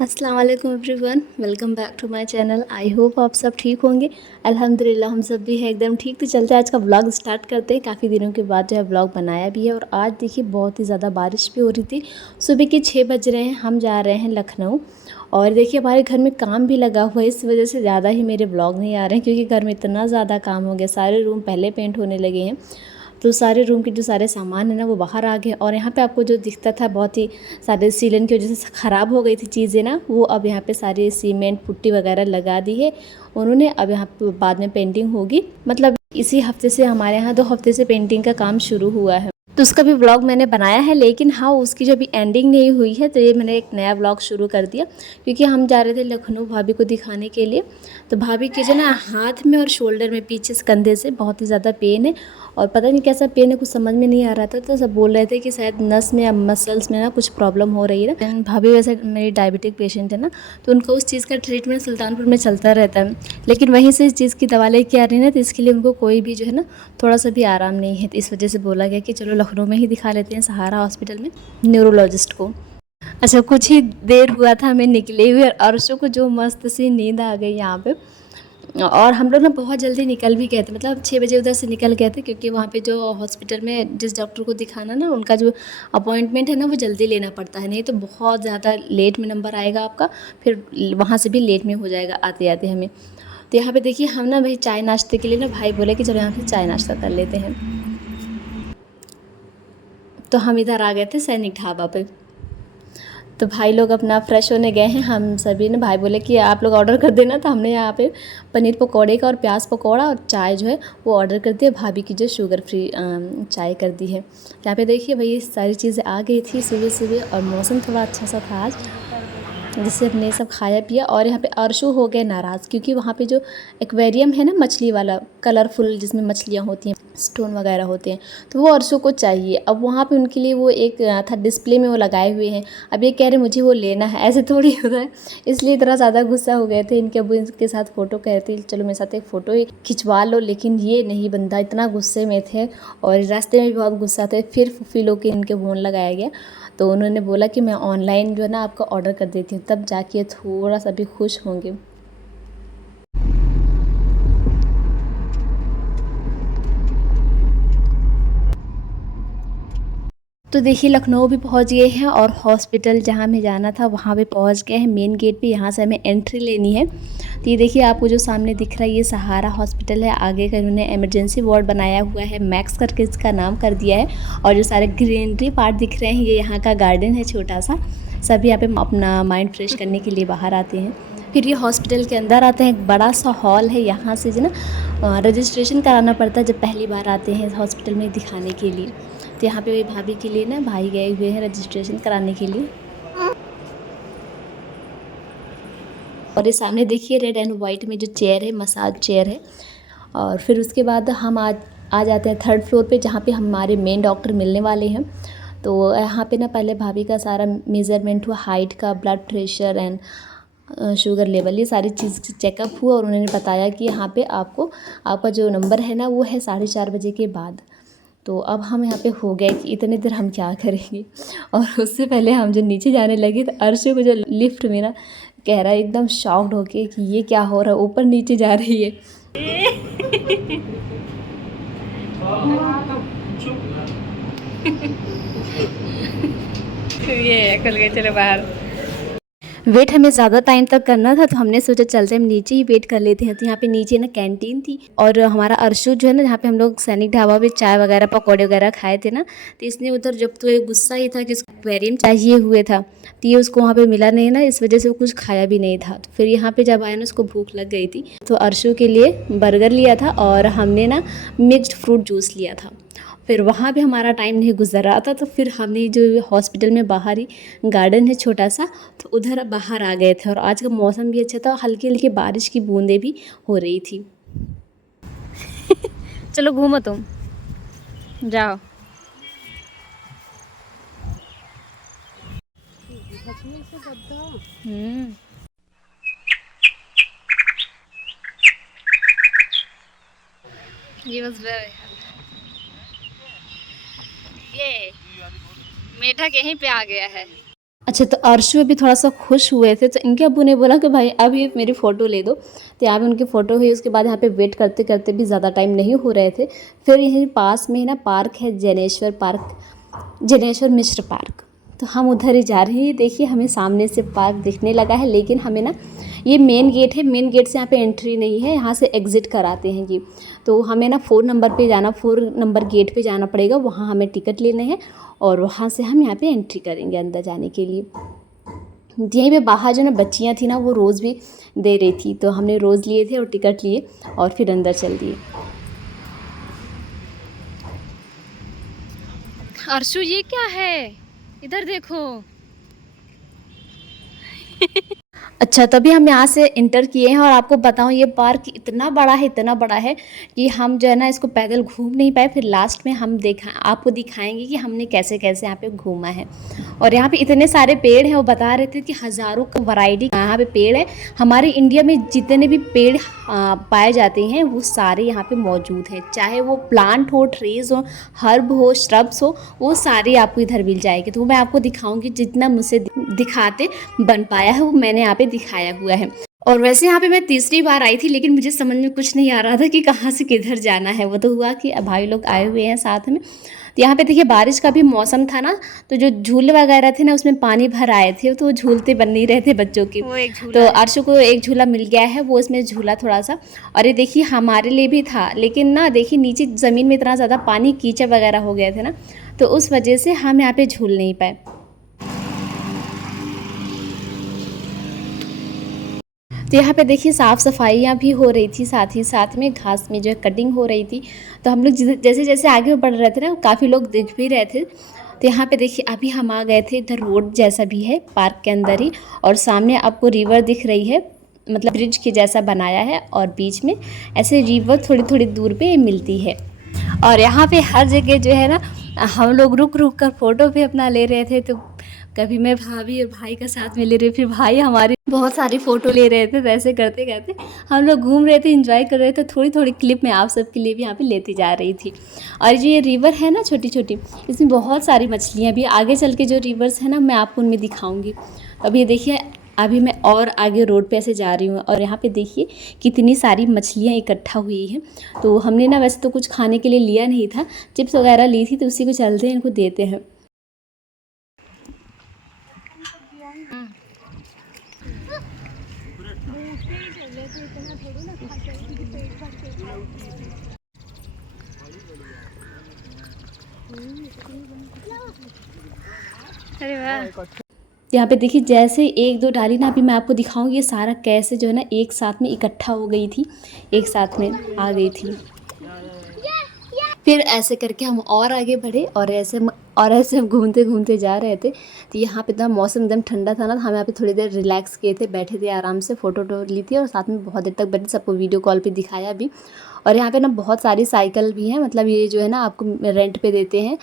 अस्सलाम वालेकुम everyone, welcome back to my channel. I hope आप सब ठीक होंगे। अल्हम्दुलिल्लाह हम सब भी है एकदम ठीक। तो चलते हैं आज का व्लॉग स्टार्ट करते हैं। काफ़ी दिनों के बाद जो है व्लॉग बनाया भी है। और आज देखिए बहुत ही ज़्यादा बारिश भी हो रही थी। सुबह के 6 बज रहे हैं, हम जा रहे हैं लखनऊ। और देखिए हमारे घर में काम भी लगा हुआ है, इस वजह से ज़्यादा ही मेरे व्लॉग नहीं आ रहे हैं, क्योंकि घर में इतना ज़्यादा काम हो गया। सारे रूम पहले पेंट होने लगे हैं, तो सारे रूम के जो सारे सामान है ना वो बाहर आ गए। और यहाँ पे आपको जो दिखता था बहुत ही सारे सीलन की वजह से ख़राब हो गई थी चीज़ें ना, वो अब यहाँ पे सारी सीमेंट पुट्टी वगैरह लगा दी है उन्होंने। अब यहाँ पे बाद में पेंटिंग होगी, मतलब इसी हफ्ते से हमारे यहाँ 2 हफ्ते से पेंटिंग का काम शुरू हुआ है। तो उसका भी व्लॉग मैंने बनाया है, लेकिन हाँ उसकी जो भी एंडिंग नहीं हुई है, तो ये मैंने एक नया व्लॉग शुरू कर दिया। क्योंकि हम जा रहे थे लखनऊ भाभी को दिखाने के लिए। तो भाभी के जो ना हाथ में और शोल्डर में पीछे से कंधे से बहुत ही ज़्यादा पेन है, और पता नहीं कैसा पेन है, कुछ समझ में नहीं आ रहा था। तो सब बोल रहे थे कि शायद नस में या मसल्स में ना कुछ प्रॉब्लम हो रही है ना। भाभी वैसे मेरी डायबिटिक पेशेंट है ना, तो उनका उस चीज़ का ट्रीटमेंट सुल्तानपुर में चलता रहता है, लेकिन वहीं से इस चीज़ की दवा लेके आ रही है ना, तो इसके लिए उनको कोई भी जो है ना थोड़ा सा भी आराम नहीं है। तो इस वजह से बोला गया कि चलो लखनऊ में ही दिखा लेते हैं, सहारा हॉस्पिटल में न्यूरोलॉजिस्ट को। अच्छा, कुछ ही देर हुआ था हमें निकले हुए, और अर्शों को जो मस्त सी नींद आ गई यहाँ पे। और हम लोग ना बहुत जल्दी निकल भी गए थे, मतलब 6 बजे उधर से निकल गए थे, क्योंकि वहाँ पे जो हॉस्पिटल में जिस डॉक्टर को दिखाना ना, उनका जो अपॉइंटमेंट है ना वो जल्दी लेना पड़ता है, नहीं तो बहुत ज़्यादा लेट में नंबर आएगा आपका, फिर वहाँ से भी लेट में हो जाएगा आते आते हमें। तो यहाँ पे देखिए हम ना भाई चाय नाश्ते के लिए ना भाई बोले कि चलो यहाँ से चाय नाश्ता कर लेते हैं। तो हम इधर आ गए थे सैनिक ढाबा पे। तो भाई लोग अपना फ्रेश होने गए हैं, हम सभी ने, भाई बोले कि आप लोग ऑर्डर कर देना। तो हमने यहाँ पे पनीर पकौड़े का और प्याज पकौड़ा और चाय जो है वो ऑर्डर कर दिया। भाभी की जो शुगर फ्री चाय कर दी है। यहाँ पे देखिए भाई सारी चीज़ें आ गई थी सुबह सुबह, और मौसम थोड़ा अच्छा सा था आज, जिससे हमने सब खाया पिया। और यहाँ पे अर्शु हो गए नाराज़, क्योंकि वहाँ पे जो एक्वेरियम है ना मछली वाला कलरफुल, जिसमें मछलियाँ होती हैं, स्टोन वगैरह होते हैं, तो वो अर्शु को चाहिए। अब वहाँ पे उनके लिए वो एक था डिस्प्ले में वो लगाए हुए हैं। अब ये कह रहे मुझे वो लेना है, ऐसे थोड़ी होता है। इसलिए इतना ज़्यादा गुस्सा हो गए थे। इनके अबू इनके साथ फ़ोटो कह रहे थे चलो मेरे साथ एक फ़ोटो ही खिंचवा लो, लेकिन ये नहीं बंदा इतना गुस्से में थे, और रास्ते में भी बहुत गुस्सा थे। फिर फूफी लोग के इनके फ़ोन लगाया गया, तो उन्होंने बोला कि मैं ऑनलाइन जो है ना आपको ऑर्डर कर देती हूँ, तब जाके थोड़ा सा भी खुश होंगे। तो देखिए लखनऊ भी पहुंच गए हैं, और हॉस्पिटल जहां हमें जाना था वहां पे पहुंच गए हैं। मेन गेट पे यहाँ से हमें एंट्री लेनी है। तो ये देखिए आपको जो सामने दिख रहा है ये सहारा हॉस्पिटल है। आगे का इन्होंने इमरजेंसी वार्ड बनाया हुआ है, मैक्स करके इसका नाम कर दिया है। और जो सारे ग्रीनरी पार्ट दिख रहे हैं ये यहाँ का गार्डन है छोटा सा। सभी यहाँ पे अपना माइंड फ्रेश करने के लिए बाहर आते हैं। फिर ये हॉस्पिटल के अंदर आते हैं, एक बड़ा सा हॉल है। यहाँ से जो ना रजिस्ट्रेशन कराना पड़ता है जब पहली बार आते हैं हॉस्पिटल में दिखाने के लिए। तो यहाँ पे भाभी के लिए ना भाई गए हुए हैं रजिस्ट्रेशन कराने के लिए। और ये सामने देखिए रेड एंड वाइट में जो चेयर है, मसाज चेयर है। और फिर उसके बाद हम आ जाते हैं 3rd फ्लोर पे, जहाँ पे हमारे मेन डॉक्टर मिलने वाले हैं। तो यहाँ पे ना पहले भाभी का सारा मेज़रमेंट हुआ, हाइट का, blood pressure and sugar level, ये सारी चीज़ चेकअप हुआ। और उन्होंने बताया कि यहाँ पे आपका जो नंबर है ना वो है 4:30 बजे के बाद। तो अब हम यहाँ पे हो गए कि इतने देर हम क्या करेंगे। और उससे पहले हम जो नीचे जाने लगे, तो अर्शु को जो लिफ्ट में ना कह रहा है एकदम शॉक्ड होके कि ये क्या हो रहा है, ऊपर नीचे जा रही है। ये खुल गए, चलो बाहर। वेट हमें ज़्यादा टाइम तक करना था, तो हमने सोचा चलते हम नीचे ही वेट कर लेते हैं। तो यहाँ पे नीचे ना कैंटीन थी, और हमारा अर्शु जो है ना, जहाँ पे हम लोग सैनिक ढाबा पे चाय वगैरह पकौड़े वगैरह खाए थे ना, तो इसने उधर जब तो ये गुस्सा ही था कि इसको एक्वेरियम चाहिए हुए था, तो ये उसको वहाँ पे मिला नहीं ना, इस वजह से वो कुछ खाया भी नहीं था। तो फिर यहाँ पे जब आया ना उसको भूख लग गई थी, तो अर्शु के लिए बर्गर लिया था, और हमने ना मिक्स्ड फ्रूट जूस लिया था। फिर वहाँ भी हमारा टाइम नहीं गुजर रहा था, तो फिर हमने जो हॉस्पिटल में बाहर ही गार्डन है छोटा सा, तो उधर बाहर आ गए थे। और आज का मौसम भी अच्छा था, हल्की हल्की बारिश की बूंदें भी हो रही थी। चलो घूमो तुम, जाओ। हम्म, ये बस ये मेढक यहीं पे आ गया है। अच्छा, तो अर्शु अभी थोड़ा-सा खुश हुए थे, तो इनके अब्बू ने बोला कि भाई अब ये मेरी फ़ोटो ले दो। तो यहाँ पे उनकी फ़ोटो हुई, उसके बाद यहाँ पे वेट करते-करते भी ज़्यादा टाइम नहीं हो रहे थे। फिर यहीं पास में ही ना पार्क है, जैनेश्वर पार्क, जैनेश्वर मिश्र पार्क। तो हम उधर ही जा रहे हैं। देखिए हमें सामने से पार्क दिखने लगा है, लेकिन हमें ना ये मेन गेट है, मेन गेट से यहाँ पे एंट्री नहीं है, यहाँ से एग्ज़िट कराते हैं ये। तो हमें ना 4 नंबर पे जाना, 4 नंबर गेट पे जाना पड़ेगा, वहाँ हमें टिकट लेने हैं और वहाँ से हम यहाँ पे एंट्री करेंगे अंदर जाने के लिए। यहीं पे बाहर जो ना बच्चियाँ थी ना, वो रोज़ भी दे रही थी, तो हमने रोज़ लिए थे और टिकट लिए और फिर अंदर चल दिए। अर्शु ये क्या है, इधर देखो। अच्छा, तभी हम यहाँ से इंटर किए हैं और आपको बताऊँ ये पार्क इतना बड़ा है, इतना बड़ा है कि हम जो है ना इसको पैदल घूम नहीं पाए। फिर लास्ट में हम आपको दिखाएंगे कि हमने कैसे-कैसे यहाँ पे घूमा है। और यहाँ पे इतने सारे पेड़ हैं, वो बता रहे थे कि हज़ारों का वैरायटी यहाँ पे पेड़ है। हमारे इंडिया में जितने भी पेड़ पाए जाते हैं वो सारे यहाँ पे मौजूद हैं, चाहे वो प्लांट हो, ट्रीज़ हो, हर्ब हो, श्रब्स हो, वो सारे आपको इधर मिल जाएंगे। तो मैं आपको दिखाऊंगी, जितना मुझसे दिखाते बन पाया है वो मैंने यहाँ पे दिखाया हुआ है। और वैसे यहाँ पे मैं तीसरी बार आई थी, लेकिन मुझे समझ में कुछ नहीं आ रहा था कि कहाँ से किधर जाना है। वो तो हुआ कि भाई लोग आए हुए हैं साथ में। तो यहाँ पे देखिए बारिश का भी मौसम था ना, तो जो झूले वगैरह थे ना उसमें पानी भर आए थे, तो झूलते बन नहीं रहे थे बच्चों की। तो अर्शु को एक झूला मिल गया है, वो इसमें झूला थोड़ा सा। और ये देखिए हमारे लिए भी था, लेकिन ना देखिए नीचे ज़मीन में इतना ज़्यादा पानी, कीचड़ वगैरह हो गए थे ना, तो उस वजह से हम यहाँ पे झूल नहीं पाए। तो यहाँ पे देखिए साफ़ सफाइयाँ भी हो रही थी, साथ ही साथ में घास में जो है कटिंग हो रही थी। तो हम लोग जैसे जैसे आगे बढ़ रहे थे ना, काफ़ी लोग दिख भी रहे थे। तो यहाँ पे देखिए अभी हम आ गए थे, इधर रोड जैसा भी है पार्क के अंदर ही, और सामने आपको रिवर दिख रही है, मतलब ब्रिज के जैसा बनाया है, और बीच में ऐसे रिवर थोड़ी थोड़ी दूर पे मिलती है। और यहाँ पे हर जगह जो है ना हम लोग रुक रुक कर फ़ोटो भी अपना ले रहे थे। तो कभी मैं भाभी और भाई का साथ में ले रही, फिर भाई हमारी बहुत सारी फ़ोटो ले रहे थे। वैसे करते करते हम लोग घूम रहे थे, एंजॉय कर रहे थे। थोड़ी थोड़ी क्लिप मैं आप सबके लिए भी यहाँ पे लेती जा रही थी। और जो ये रिवर है ना छोटी छोटी, इसमें बहुत सारी मछलियाँ भी, आगे चल के जो रिवर्स है ना मैं आपको उनमें दिखाऊँगी। अब ये देखिए अभी मैं और आगे रोड पे ऐसे जा रही हूँ, और यहाँ पे देखिए कितनी सारी मछलियाँ इकट्ठा हुई हैं। तो हमने ना वैसे तो कुछ खाने के लिए लिया नहीं था, चिप्स वगैरह ली थी, तो उसी को चलते हैं इनको देते हैं। अरे वाह, यहाँ पे देखिए जैसे एक दो डाली ना, अभी मैं आपको दिखाऊंगी ये सारा कैसे जो है ना एक साथ में इकट्ठा हो गई थी, एक साथ में आ गई थी। फिर ऐसे करके हम और आगे बढ़े, और ऐसे हम घूमते घूमते जा रहे थे। तो यहाँ पे इतना मौसम एकदम ठंडा था ना, तो हम यहाँ पे थोड़ी देर रिलैक्स किए थे, बैठे थे आराम से, फ़ोटो ली थी, और साथ में बहुत देर तक बैठे, सबको वीडियो कॉल पे दिखाया भी। और यहाँ पे ना बहुत सारी साइकिल भी हैं, मतलब ये जो है ना आपको रेंट पे देते हैं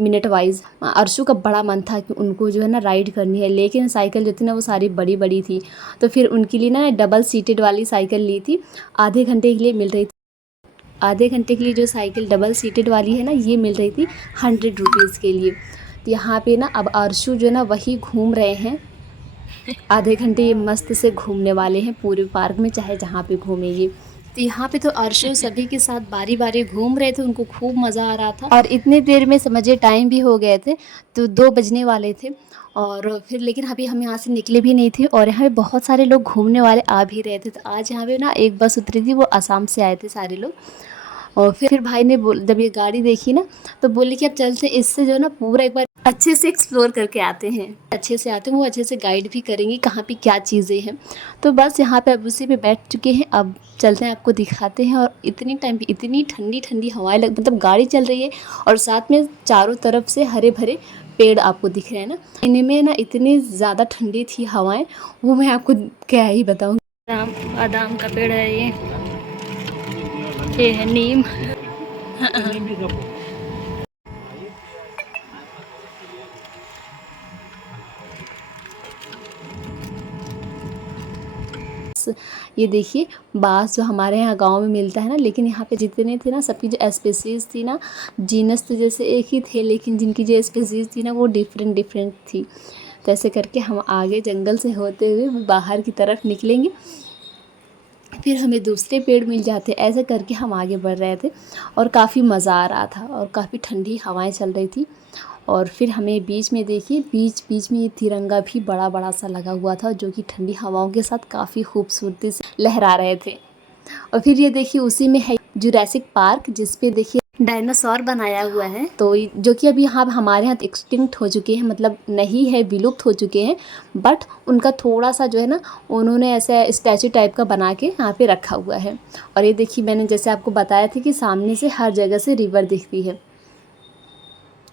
मिनट वाइज। अर्शु का बड़ा मन था कि उनको जो है ना राइड करनी है, लेकिन साइकिल जो थी ना वो सारी बड़ी बड़ी थी, तो फिर उनके लिए ना डबल सीटेड वाली साइकिल ली थी, आधे घंटे के लिए मिल रही थी। आधे घंटे के लिए जो साइकिल डबल सीटेड वाली है ना, ये मिल रही थी 100 रुपीज़ के लिए। तो यहाँ पे ना अब अर्शु जो है ना वही घूम रहे हैं, आधे घंटे ये मस्त से घूमने वाले हैं पूरे पार्क में, चाहे जहाँ पे घूमे ये। तो यहाँ पे तो अर्शु सभी के साथ बारी बारी घूम रहे थे, उनको खूब मज़ा आ रहा था। और इतने देर में समझिए टाइम भी हो गए थे, तो 2 बजने वाले थे। और फिर लेकिन अभी हम यहाँ से निकले भी नहीं थे, और यहाँ पे बहुत सारे लोग घूमने वाले आ भी रहे थे। तो आज यहाँ पे ना एक बस उतरी थी, वो असम से आए थे सारे लोग। और फिर भाई ने जब ये गाड़ी देखी ना, तो बोले कि अब चलते इससे जो है ना पूरा एक बार अच्छे से एक्सप्लोर करके आते हैं। अच्छे से आते हैं, वो अच्छे से गाइड भी करेंगे कहाँ पे क्या चीज़ें हैं। तो बस यहाँ पे अब उसी पे बैठ चुके हैं, अब चलते हैं, आपको दिखाते हैं। और इतनी टाइम पे इतनी ठंडी ठंडी हवाएं मतलब गाड़ी चल रही है, और साथ में चारों तरफ से हरे भरे पेड़ आपको दिख रहे हैं ना, इनमें ना इतनी ज़्यादा ठंडी थी हवाएं, वो मैं आपको क्या ही बताऊँ। आदाम का पेड़ है ये है नीम। ये देखिए बांस जो हमारे यहाँ गांव में मिलता है ना, लेकिन यहाँ पे जितने थे ना सबकी जो स्पीसीज़ थी ना, जीनस तो जैसे एक ही थे, लेकिन जिनकी जो स्पीसीज़ थी ना वो डिफरेंट डिफरेंट थी। तो ऐसे करके हम आगे जंगल से होते हुए बाहर की तरफ निकलेंगे, फिर हमें दूसरे पेड़ मिल जाते। ऐसे करके हम आगे बढ़ रहे थे और काफ़ी मज़ा आ रहा था और काफ़ी ठंडी हवाएं चल रही थी। और फिर हमें बीच में देखिए बीच बीच में ये तिरंगा भी बड़ा बड़ा सा लगा हुआ था, जो कि ठंडी हवाओं के साथ काफ़ी खूबसूरती से लहरा रहे थे। और फिर ये देखिए उसी में है जुरासिक पार्क, जिस पे देखिए डायनासोर बनाया हुआ है, तो जो कि अभी यहाँ हमारे यहाँ एक्सटिंक्ट हो चुके हैं, मतलब नहीं है, विलुप्त हो चुके हैं, बट उनका थोड़ा सा जो है ना उन्होंने ऐसा स्टैचू टाइप का बना के यहाँ पे रखा हुआ है। और ये देखिए मैंने जैसे आपको बताया था कि सामने से हर जगह से रिवर दिखती है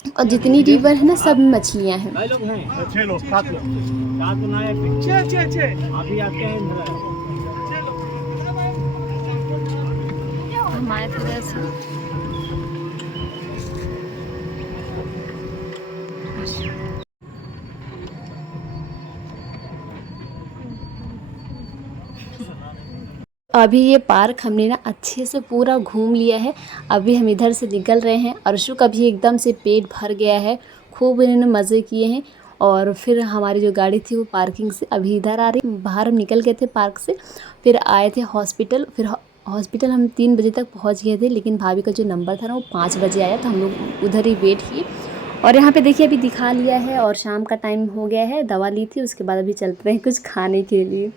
और जितनी रिवर है ना सब में मछलियाँ हैं। छह लोग सात लोग अभी आते हैं हमारे तरह से अभी ये पार्क हमने ना अच्छे से पूरा घूम लिया है। अभी हम इधर से निकल रहे हैं। अर्शु का भी एकदम से पेट भर गया है, खूब इन्होंने मज़े किए हैं। और फिर हमारी जो गाड़ी थी वो पार्किंग से अभी इधर आ रही, बाहर हम निकल गए थे पार्क से, फिर आए थे हॉस्पिटल। फिर हॉस्पिटल हम 3 बजे तक पहुंच गए थे, लेकिन भाभी का जो नंबर था ना वो 5 बजे आया, तो हम लोग उधर ही वेट किए। और यहाँ पे देखिए अभी दिखा लिया है और शाम का टाइम हो गया है, दवा ली थी, उसके बाद अभी चलते हैं कुछ खाने के लिए।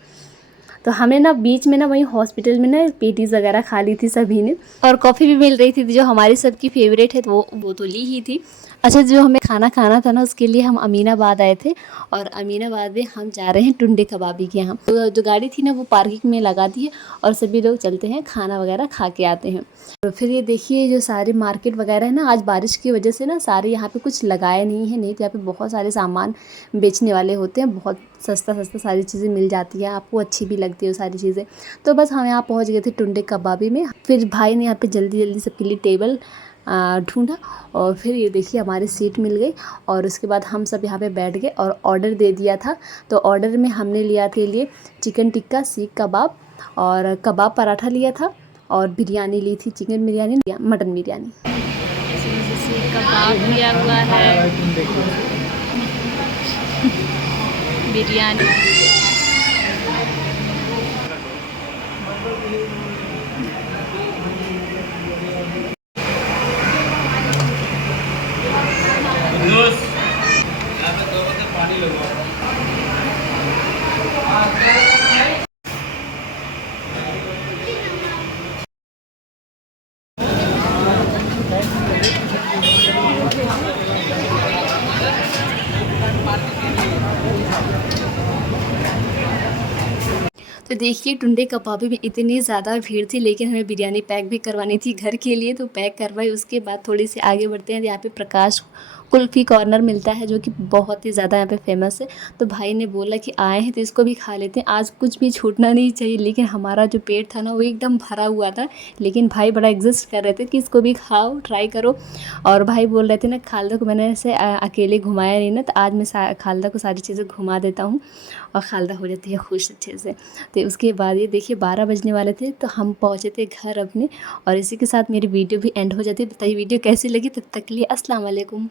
तो हमें ना बीच में ना वहीं हॉस्पिटल में ना पेटीज़ वगैरह खा ली थी सभी ने, और कॉफ़ी भी मिल रही थी जो हमारी सबकी फेवरेट है, तो वो तो ली ही थी। अच्छा, जो हमें खाना खाना था ना उसके लिए हम अमीनाबाद आए थे, और अमीनाबाद में हम जा रहे हैं टुंडे कबाबी के यहाँ। तो जो गाड़ी थी ना वो पार्किंग में लगा दी है और सभी लोग चलते हैं खाना वगैरह खा के आते हैं। तो फिर ये देखिए जो सारे मार्केट वगैरह है ना, आज बारिश की वजह से ना सारे यहाँ पे कुछ लगाए नहीं है, नहीं तो यहाँ पे बहुत सारे सामान बेचने वाले होते हैं, बहुत सस्ता सस्ता सारी चीज़ें मिल जाती है, आपको अच्छी भी लगती है वो सारी चीज़ें। तो बस हम यहाँ पहुँच गए थे टुंडे कबाबी में। फिर भाई ने यहाँ पे जल्दी जल्दी सबके लिए टेबल ढूंढा और फिर ये देखिए हमारी सीट मिल गई, और उसके बाद हम सब यहाँ पे बैठ गए और ऑर्डर दे दिया था। तो ऑर्डर में हमने लिया के लिए चिकन टिक्का, सीख कबाब और कबाब पराठा लिया था, और बिरयानी ली थी, चिकन बिरयानी या मटन बिरयानी। सीख कबाब लिया हुआ है, बिरयानी। तो देखिए टुंडे कबाबी में इतनी ज़्यादा भीड़ थी, लेकिन हमें बिरयानी पैक भी करवानी थी घर के लिए, तो पैक करवाई। उसके बाद थोड़ी सी आगे बढ़ते हैं, यहाँ पे प्रकाश कुल्फ़ी कॉर्नर मिलता है जो कि बहुत ही ज़्यादा यहाँ पे फेमस है। तो भाई ने बोला कि आए हैं तो इसको भी खा लेते हैं, आज कुछ भी छूटना नहीं चाहिए। लेकिन हमारा जो पेट था ना वो एकदम भरा हुआ था, लेकिन भाई बड़ा एग्जिस्ट कर रहे थे कि इसको भी खाओ, ट्राई करो। और भाई बोल रहे थे ना खालदा को मैंने ऐसे अकेले घुमाया नहीं ना, तो आज मैं खालदा को सारी चीज़ें घुमा देता हूँ और खालदा हो जाती है खुश अच्छे से। तो उसके बाद ये देखिए 12 बजने वाले थे, तो हम पहुँचे थे घर अपने, और इसी के साथ मेरी वीडियो भी एंड हो जाती है। बताइए वीडियो कैसी लगी, तब तक के लिए अस्सलाम वालेकुम।